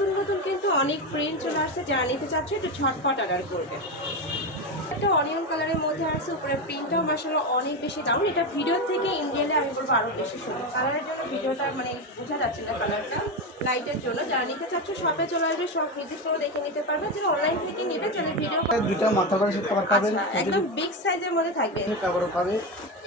নতুন নতুন কিন্তু অনেক প্রিন্ট চলে আসছে, যারা নিতে চাচ্ছে একটু ঝটপট অর্ডার করবে। একটা অনিয়ন কালারের মধ্যে আসছে, উপরে প্রিন্টটাও মাশাআল্লাহ অনেক বেশি দারুণ। এটা ভিডিও থেকে ইন্ডিয়ালে আমি বলবো আরো বেশি সুন্দর। কালারের জন্য ভিডিওটা মানে বোঝা যাচ্ছে না কালারটা, লাইটের জন্য। যারা নিতে চাচ্ছে শপে চলে আসবে, সব ভিজিট করে দেখে নিতে পারবে। যারা অনলাইন থেকে নেবে তাহলে ভিডিও দুটো মাথা বালিশের কভার পাবেন, একদম বিগ সাইজের মধ্যে থাকবে। কভারও পাবে।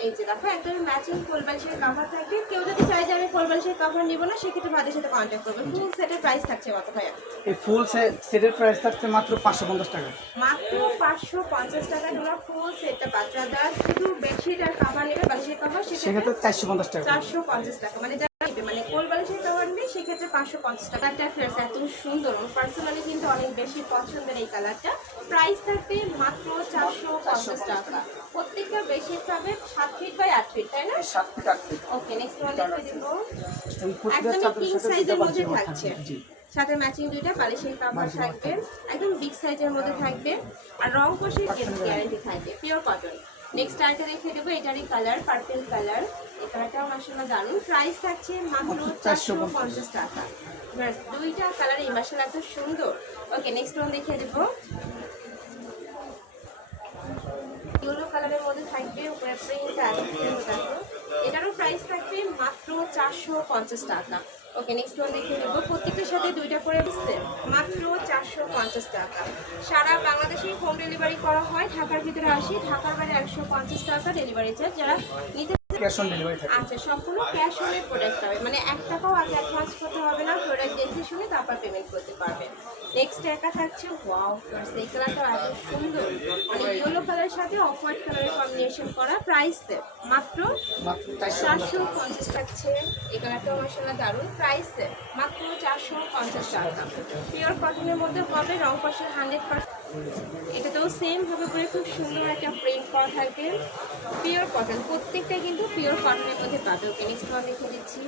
এই যে দেখো একদম ম্যাচিং ফুল বালিশের কভার থাকবে। কেউ যদি চায় যে আমি ফুল বালিশের কভার নিব না, সেক্ষেত্রে ভাইদের সাথে কন্ট্যাক্ট করবে। ফুল সেটের প্রাইস থাকছে কত ভাইয়া? এই ফুল সেটের প্রাইস থাকছে মাত্র 550 টাকা। মাত্র 550 টাকা তোমরা ফুল সেটটা পাচ্ছ। যারা শুধু বেডশিট আর কভার নেবে, বালিশের কভার, সেক্ষেত্রে 450 টাকা। 450 টাকা। মানে যারা নেবে মানে কোল বালিশের কভার নেবে সেক্ষেত্রে 550 টাকা। একটা ফ্রেশ এত সুন্দর, আমার পার্সোনালি কিন্তু অনেক বেশি পছন্দের এই কালারটা। প্রাইস থাকবে মাত্র 450 টাকা। প্রত্যেকটা বেডশিট পাবে 7 ফিট বাই 8 ফিট, তাই না? 7 ফিট 8 ফিট। ওকে, নেক্সট ওয়ান দেখে দিব। এই প্রতিটা একদম চাদরের কিং সাথে সাইজের দুটো মধ্যে বালিশ থাকছে, জি। সাথে ম্যাচিং দুইটা বালিশের কভার থাকবে। একদম বিগ সাইজের মধ্যে থাকবে, আর রং কষে গ্যারান্টি থাকবে, পিওর কটন। নেক্সট আরেকটা দেখিয়ে দেবো, এটারই কালার পার্পল কালার। এই কালারটাও মাশাআল্লাহ দারুণ। প্রাইস থাকছে মাত্র 450 টাকা। ব্যাস, দুইটা কালার এই মাশাআল্লাহ এত সুন্দর। ওকে, নেক্সট ওয়ান দেখিয়ে দেবো। ইয়েলো কালারের মধ্যে থাকবে, উপরে প্রিন্ট আছে দেখো। এটারও প্রাইস থাকবে মাত্র 450 টাকা। ওকে, নেক্সট ওয়ান দেখিয়ে দেবো। প্রত্যেকটার সাথে দুইটা করে দিচ্ছে, মাত্র 450 টাকা। সারা বাংলাদেশে হোম ডেলিভারি করা হয়। ঢাকার ভিতরে আসি, ঢাকার বাইরে 150 টাকা ডেলিভারি চার্জ। যারা নিতে ক্যাশ অন ডেলিভারি থাকে। আচ্ছা, সম্পূর্ণ ক্যাশ অনে প্রোডাক্ট পাবে, মানে 1 টাকাও আগে অ্যাডভান্স করতে হবে না। প্রোডাক্ট দেখে শুনে তারপর পেমেন্ট করতে পারবে। নেক্সট একা থাকছে ওয়াও ফ্রেন্ডস, এই কালারটা এত সুন্দর, মানে ইয়েলো কালারের সাথে অফ হোয়াইট কালারের কম্বিনেশন করা। প্রাইস মাত্র 450 থাকছে। এই কালারটাও মাশাআল্লাহ দারুণ। প্রাইস মাত্র 450 টাকা। পিওর কটনের মধ্যে হবে, রং কষের 100%। এটাতেও সেম ভাবে করে খুব সুন্দর একটা প্রিন্ট করা থাকবে, পিওর কটন। প্রত্যেকটা কিন্তু পিওর কটনের মধ্যে পাবে। ওকে, নেক্সট ওয়ান দেখে দিচ্ছি।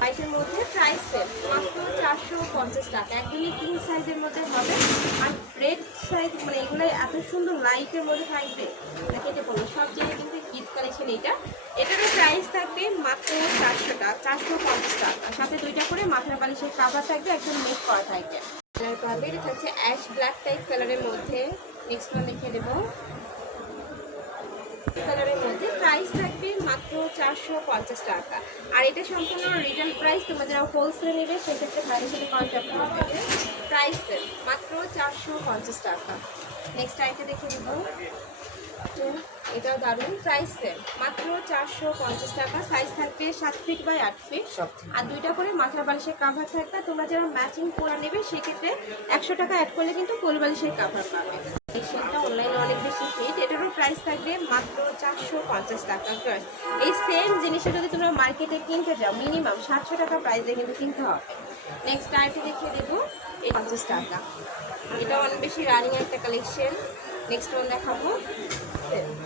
বাইশের মধ্যে প্রাইস মাত্র 450 টাকা। একদমই কিং সাইজের মধ্যে হবে, আর রেড সাইজ, মানে এগুলো এত সুন্দর লাইটের মধ্যে থাকবে, কেটে পড়বে সব জায়গায় কিন্তু ঈদ কালেকশন। এটারও প্রাইস থাকবে মাত্র 400 টাকা, 450 টাকা। সাথে দুইটা করে মাথার বালিশের কাভার থাকবে, একদম মেক করা থাকবে। কালার পাবে, এটা থাকছে অ্যাশ ব্ল্যাক টাইপ কালারের মধ্যে। নেক্সট ওয়ান দেখিয়ে দেবো, কালারের মধ্যে প্রাইস থাকবে মাত্র 450 টাকা। আর এটা সম্পূর্ণ রিটেল প্রাইস। তোমরা যারা হোলসেলে নেবে সেক্ষেত্রে ভাইয়ের সাথে কন্ট্যাক্ট করবে। প্রাইস মাত্র 450 টাকা। নেক্সট আইটা দেখে নেব, এটাও দারুণ। প্রাইস মাত্র 450 টাকা। সাইজ থাকবে 7 ফিট বাই 8 ফিট, আর দুইটা করে মাথার বালিশের কাভার থাকবে। তোমরা যারা ম্যাচিং পরা নেবে সেক্ষেত্রে 100 টাকা অ্যাড করলে কিন্তু কোল বালিশের কাভার পাবে। এই সেটটা অনলাইনে অনেক বেশি হিট। এটারও প্রাইস থাকবে মাত্র 450 টাকা। এই সেম জিনিসটা যদি তোমরা মার্কেটে কিনতে যাও মিনিমাম 700 টাকা প্রাইস দিয়ে কিন্তু কিনতে হবে। নেক্সট আইটি দেখিয়ে দেবো, এই 50 টাকা। এটা অনেক বেশি রানিং একটা কালেকশন। নেক্সট ওয়ান দেখাবো,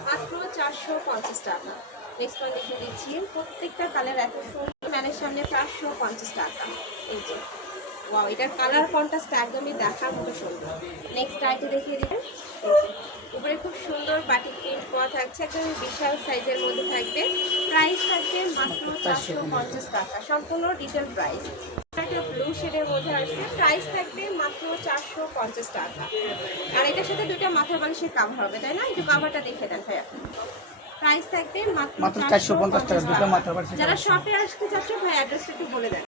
মাত্র 450 টাকা। নেক্সট ওয়ান দেখিয়ে দিচ্ছি। প্রত্যেকটা কালার এত সুন্দর, ম্যানের সামনে 450 টাকা। এই যে ওয়াও, এটার কালার কন্ট্রাস্ট একদমই দেখার মতো সুন্দর। নেক্সট আইটি দেখিয়ে দিবেন, উপরে খুব সুন্দর বাটিক প্রিন্ট করা থাকছে, একদম বিশাল সাইজের মধ্যে থাকবে। প্রাইস থাকবে মাত্র 450 টাকা, সম্পূর্ণ রিটেল প্রাইস। একটা ব্লু শেডের মধ্যে আসছে, প্রাইস থাকবে মাত্র 450 টাকা। আর এটার সাথে দুইটা মাথার বালিশের কাভার হবে, তাই না? একটু কাভারটা দেখে দেন ভাইয়া। প্রাইস থাকবে মাত্র 450 টাকা। যারা শপে আসতে চাচ্ছ ভাই অ্যাড্রেসটা একটু বলে দেন।